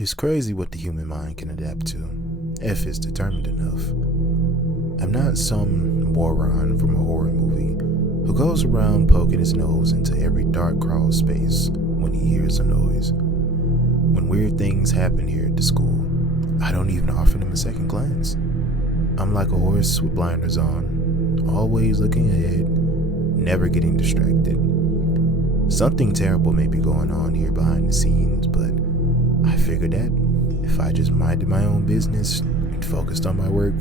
It's crazy what the human mind can adapt to, if it's determined enough. I'm not some moron from a horror movie who goes around poking his nose into every dark crawl space when he hears a noise. When weird things happen here at the school, I don't even offer them a second glance. I'm like a horse with blinders on, always looking ahead, never getting distracted. Something terrible may be going on here behind the scenes, but I figured that if I just minded my own business and focused on my work,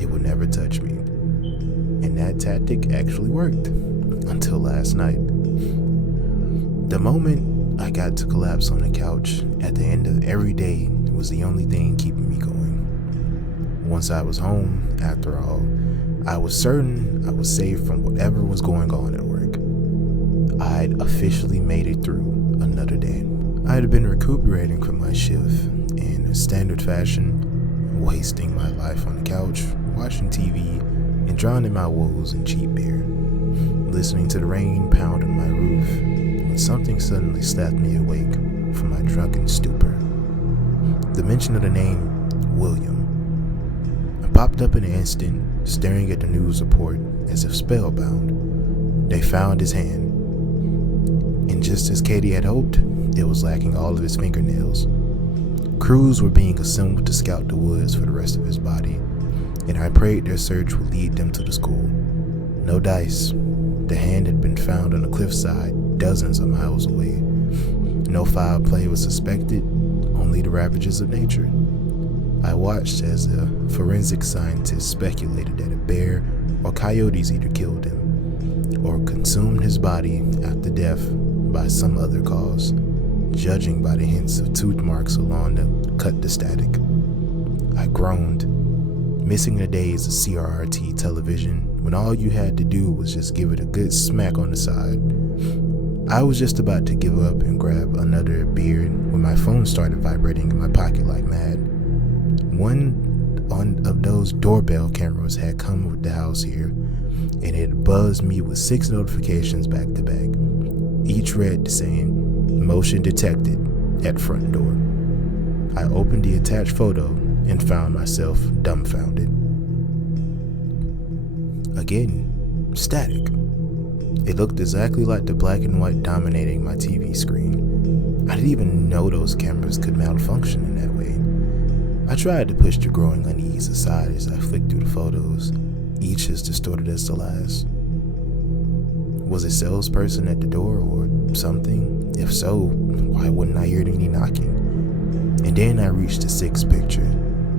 it would never touch me. And that tactic actually worked, until last night. The moment I got to collapse on the couch at the end of every day was the only thing keeping me going. Once I was home, after all, I was certain I was safe from whatever was going on at work. I'd officially made it through another day. I had been recuperating from my shift in a standard fashion, wasting my life on the couch, watching TV, and drowning my woes in cheap beer, listening to the rain pound on my roof, when something suddenly slapped me awake from my drunken stupor. The mention of the name William. I popped up in an instant, staring at the news report as if spellbound. They found his hand, and just as Katie had hoped, it was lacking all of his fingernails. Crews were being assembled to scout the woods for the rest of his body, and I prayed their search would lead them to the school. No dice. The hand had been found on a cliffside dozens of miles away. No foul play was suspected, only the ravages of nature. I watched as the forensic scientists speculated that a bear or coyotes either killed him or consumed his body after death by some other cause, judging by the hints of tooth marks along the cut to static. I groaned, missing the days of CRT television when all you had to do was just give it a good smack on the side. I was just about to give up and grab another beer when my phone started vibrating in my pocket like mad. One of those doorbell cameras had come with the house here, and it buzzed me with 6 notifications back to back, each read saying, "Motion detected at front door." I opened the attached photo and found myself dumbfounded. Again, static. It looked exactly like the black and white dominating my TV screen. I didn't even know those cameras could malfunction in that way. I tried to push the growing unease aside as I flicked through the photos, each as distorted as the last. Was a salesperson at the door or something? If so, why wouldn't I hear any knocking? And then I reached the 6th picture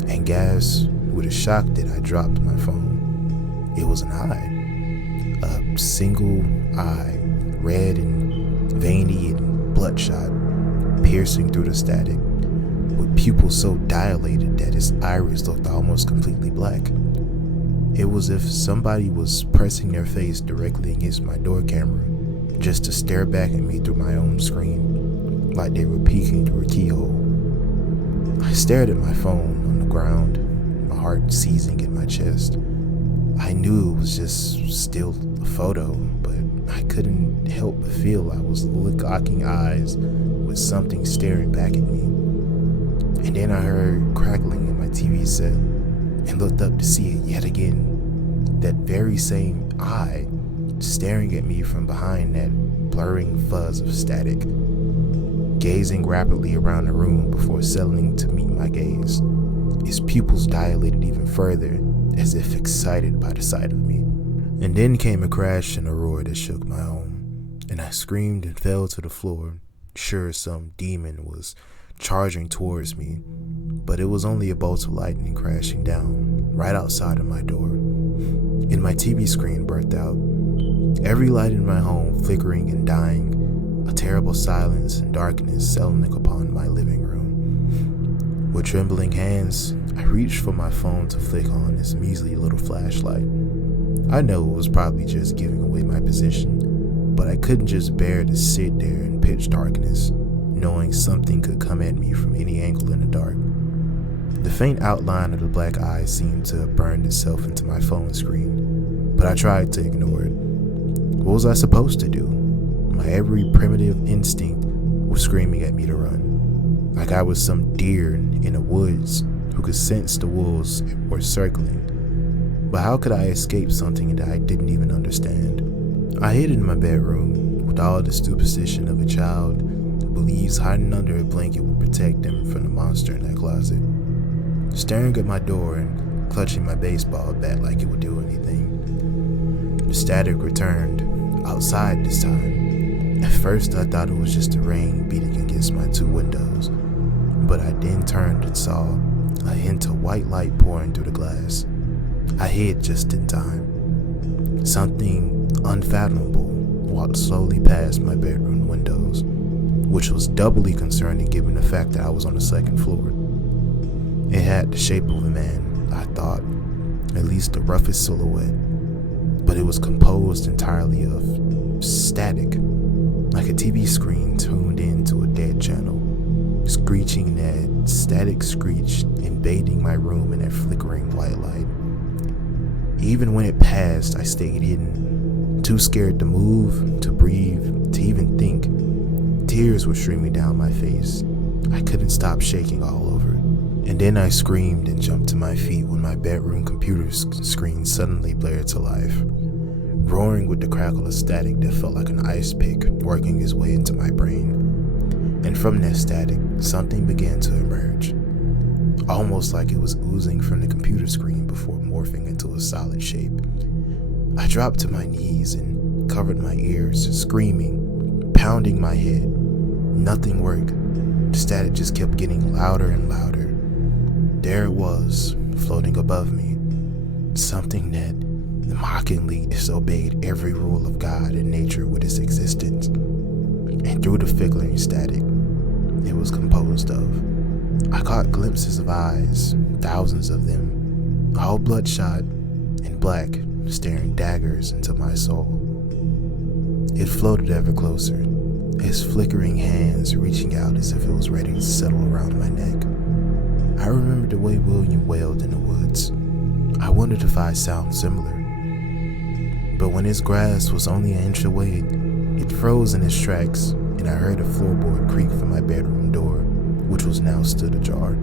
and gasped with a shock that I dropped my phone. It was an eye. A single eye, red and veiny and bloodshot, piercing through the static, with pupils so dilated that his iris looked almost completely black. It was as if somebody was pressing their face directly against my door camera just to stare back at me through my own screen, like they were peeking through a keyhole. I stared at my phone on the ground, my heart seizing in my chest. I knew it was just still a photo, but I couldn't help but feel I was locking eyes with something staring back at me. And then I heard crackling in my TV set and looked up to see it yet again. That very same eye staring at me from behind that blurring fuzz of static, gazing rapidly around the room before settling to meet my gaze. His pupils dilated even further, as if excited by the sight of me. And then came a crash and a roar that shook my home, and I screamed and fell to the floor, sure some demon was charging towards me, but it was only a bolt of lightning crashing down right outside of my door. And my TV screen burnt out, every light in my home flickering and dying, a terrible silence and darkness settling upon my living room. With trembling hands, I reached for my phone to flick on its measly little flashlight. I know it was probably just giving away my position, but I couldn't just bear to sit there in pitch darkness, knowing something could come at me from any angle in the dark. The faint outline of the black eye seemed to have burned itself into my phone screen, but I tried to ignore it. What was I supposed to do? My every primitive instinct was screaming at me to run. like I was some deer in the woods who could sense the wolves were circling. But how could I escape something that I didn't even understand? I hid in my bedroom with all the superstition of a child who believes hiding under a blanket will protect them from the monster in that closet. Staring at my door and clutching my baseball bat like it would do anything. The static returned, outside this time. At first I thought it was just the rain beating against my two windows, but I then turned and saw a hint of white light pouring through the glass. I hid just in time. Something unfathomable walked slowly past my bedroom windows, which was doubly concerning given the fact that I was on the second floor. It had the shape of a man, I thought, at least the roughest silhouette, but it was composed entirely of static, like a TV screen tuned into a dead channel, screeching that static screech invading my room in that flickering white light. Even when it passed, I stayed hidden, too scared to move, to breathe, to even think. Tears were streaming down my face. I couldn't stop shaking all over. And then I screamed and jumped to my feet when my bedroom computer screen suddenly blared to life, roaring with the crackle of static that felt like an ice pick working its way into my brain. And from that static, something began to emerge, almost like it was oozing from the computer screen before morphing into a solid shape. I dropped to my knees and covered my ears, screaming, pounding my head. Nothing worked. The static just kept getting louder and louder. There it was, floating above me, something that mockingly disobeyed every rule of God and nature with its existence. And through the flickering static it was composed of, I caught glimpses of eyes, thousands of them, all bloodshot and black, staring daggers into my soul. It floated ever closer, its flickering hands reaching out as if it was ready to settle around my neck. I remembered the way William wailed in the woods. I wondered if I sound similar. But when its grasp was only an inch away, it froze in its tracks, and I heard a floorboard creak from my bedroom door, which was now stood ajar.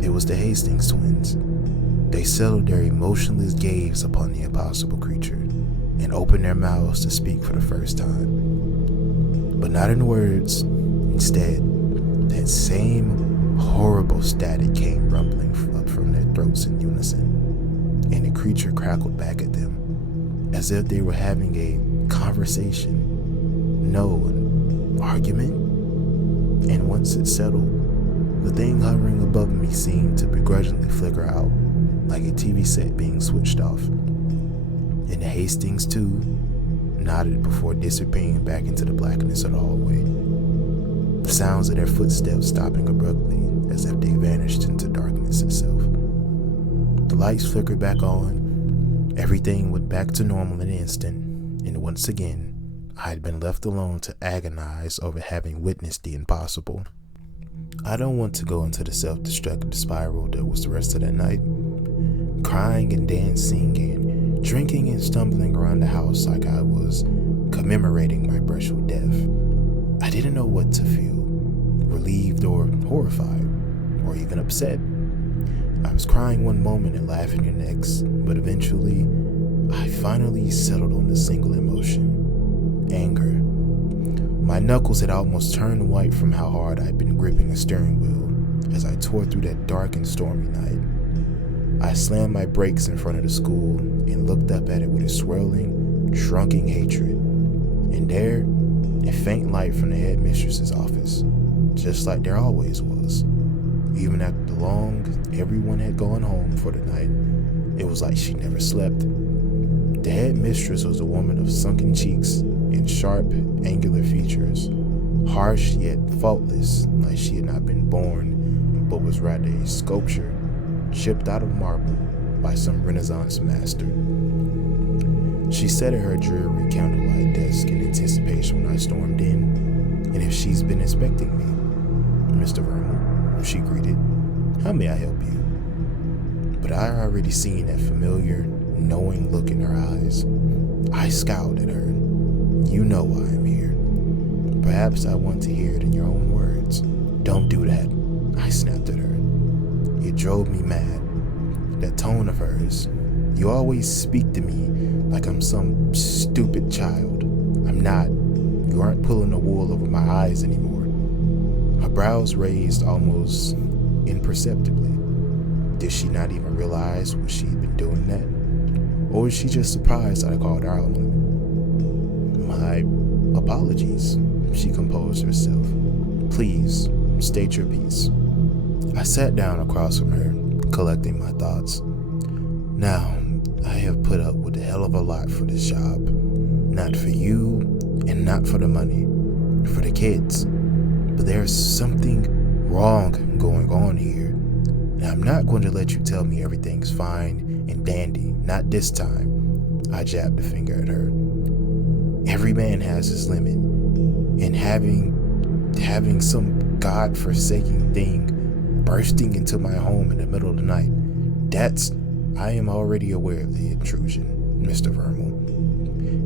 It was the Hastings twins. They settled their emotionless gaze upon the impossible creature and opened their mouths to speak for the first time. But not in words. Instead, that same horrible static came rumbling up from their throats in unison, and the creature crackled back at them, as if they were having a conversation. No, an argument? And once it settled, the thing hovering above me seemed to begrudgingly flicker out, like a TV set being switched off. And the Hastings, too, nodded before disappearing back into the blackness of the hallway. The sounds of their footsteps stopping abruptly, as if they vanished into darkness itself. The lights flickered back on. Everything went back to normal in an instant, and once again, I had been left alone to agonize over having witnessed the impossible. I don't want to go into the self-destructive spiral that was the rest of that night, crying and dancing and drinking and stumbling around the house like I was commemorating my brush with death. I didn't know what to feel, relieved or horrified, or even upset. I was crying one moment and laughing the next, but eventually, I finally settled on a single emotion: anger. My knuckles had almost turned white from how hard I'd been gripping the steering wheel as I tore through that dark and stormy night. I slammed my brakes in front of the school and looked up at it with a swirling, shrunken hatred. And there, a faint light from the headmistress's office, just like there always was. Even after the long, everyone had gone home for the night, it was like she never slept. The headmistress was a woman of sunken cheeks and sharp, angular features, harsh yet faultless, like she had not been born, but was rather a sculpture chipped out of marble by some Renaissance master. She sat at her dreary candlelight desk in anticipation when I stormed in, and if she's been expecting me. "Mr. Vernon," she greeted, "how may I help you?" But I had already seen that familiar, knowing look in her eyes. I scowled at her. "You know why I'm here. Perhaps I want to hear it in your own words." Don't do that, I snapped at her. It drove me mad. That tone of hers. You always speak to me like I'm some stupid child. I'm not. You aren't pulling the wool over my eyes anymore. Her brows raised almost imperceptibly. Did she not even realize what she'd been doing that? Or was she just surprised I called her out on it? My apologies, she composed herself. Please, state your piece. I sat down across from her, collecting my thoughts. Now, I have put up with a hell of a lot for this job. Not for you, and not for the money. For the kids. But there's something wrong going on here. And I'm not going to let you tell me everything's fine and dandy. Not this time. I jabbed a finger at her. Every man has his limit. And having some godforsaken thing bursting into my home in the middle of the night, I am already aware of the intrusion, Mr. Vermal.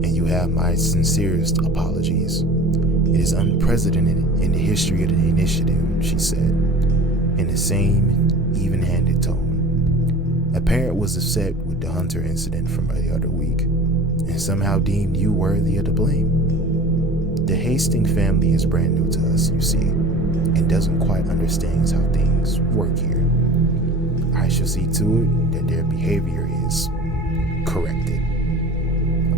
And you have my sincerest apologies. It is unprecedented in the history of the initiative, she said, in the same even-handed tone. A parent was upset with the Hunter incident from the other week, and somehow deemed you worthy of the blame. The Hastings family is brand new to us, you see, and doesn't quite understand how things work here. I shall see to it that their behavior is corrected.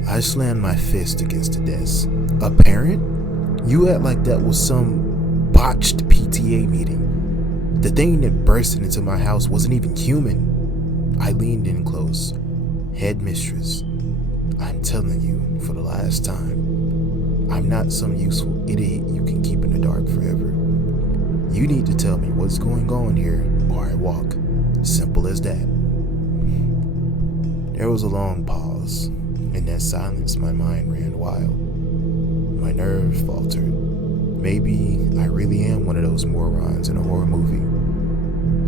I slammed my fist against the desk. A parent? You act like that was some botched PTA meeting. The thing that burst into my house wasn't even human. I leaned in close. Headmistress, I'm telling you for the last time, I'm not some useful idiot you can keep in the dark forever. You need to tell me what's going on here or I walk. Simple as that. There was a long pause. In that silence, my mind ran wild. My nerves faltered. Maybe I really am one of those morons in a horror movie.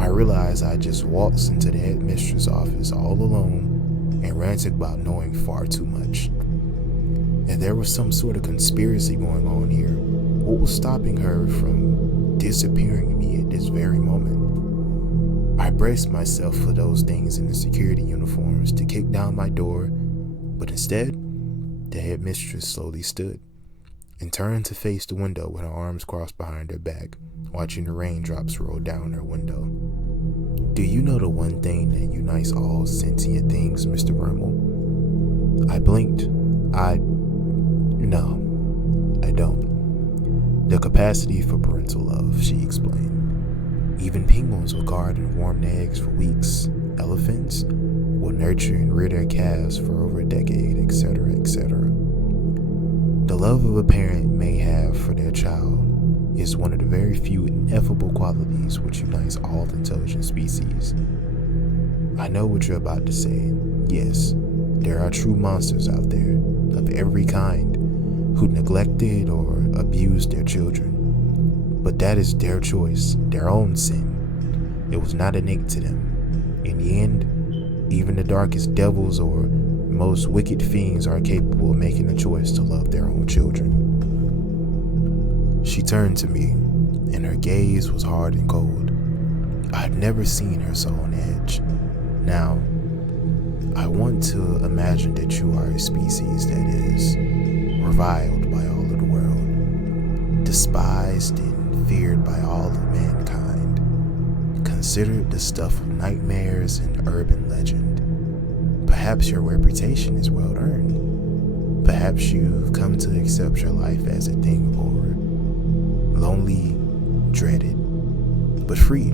I realized I just waltzed into the headmistress' office all alone and ranted about knowing far too much. If there was some sort of conspiracy going on here, what was stopping her from disappearing me at this very moment? I braced myself for those things in the security uniforms to kick down my door, but instead, the headmistress slowly stood and turned to face the window with her arms crossed behind her back, watching the raindrops roll down her window. Do you know the one thing that unites all sentient things, Mr. Vermal? I blinked. No, I don't. The capacity for parental love, she explained. Even penguins will guard and warm their eggs for weeks. Elephants will nurture and rear their calves for over a decade, etc., etc. The love of a parent may have for their child is one of the very few ineffable qualities which unites all intelligent species. I know what you're about to say. Yes, there are true monsters out there, of every kind, who neglected or abused their children. But that is their choice, their own sin. It was not innate to them. In the end, even the darkest devils or most wicked fiends are capable of making a choice to love their own children. She turned to me, and her gaze was hard and cold. I'd never seen her so on edge. Now, I want to imagine that you are a species that is reviled by all of the world, despised and feared by all of mankind, considered the stuff of nightmares and urban legend. Perhaps your reputation is well earned. Perhaps you've come to accept your life as a thing of horror, lonely, dreaded, but free.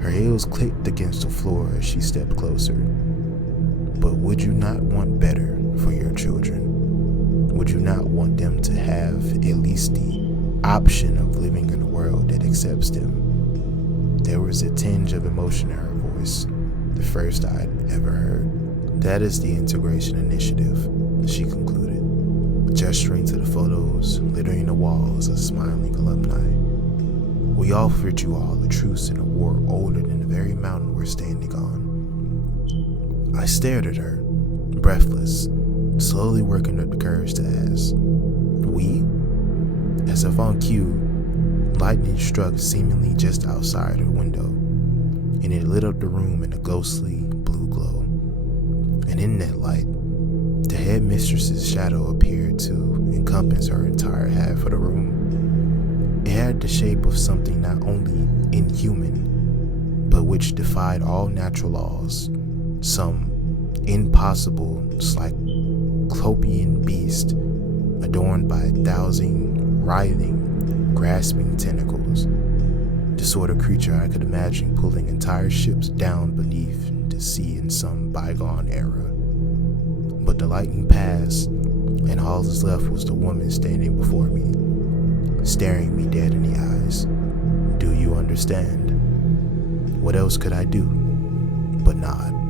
Her heels clicked against the floor as she stepped closer. But would you not want better for your children? Would you not want them to have at least the option of living in a world that accepts them? There was a tinge of emotion in her voice, the first I'd ever heard. That is the Integration Initiative, she concluded, gesturing to the photos littering the walls of smiling alumni. We offered you all a truce in a war older than the very mountain we're standing on. I stared at her, breathless, slowly working up the courage to ask, we? As if on cue, Lightning struck seemingly just outside her window, and it lit up the room in a ghostly blue glow. And in that light, the headmistress's shadow appeared to encompass her entire half of the room. It had the shape of something not only inhuman, but which defied all natural laws, some impossible cyclopean beast adorned by 1,000 writhing, grasping tentacles. The sort of creature I could imagine pulling entire ships down beneath the sea in some bygone era. But the lightning passed, and all that's left was the woman standing before me, staring me dead in the eyes. Do you understand? What else could I do but nod?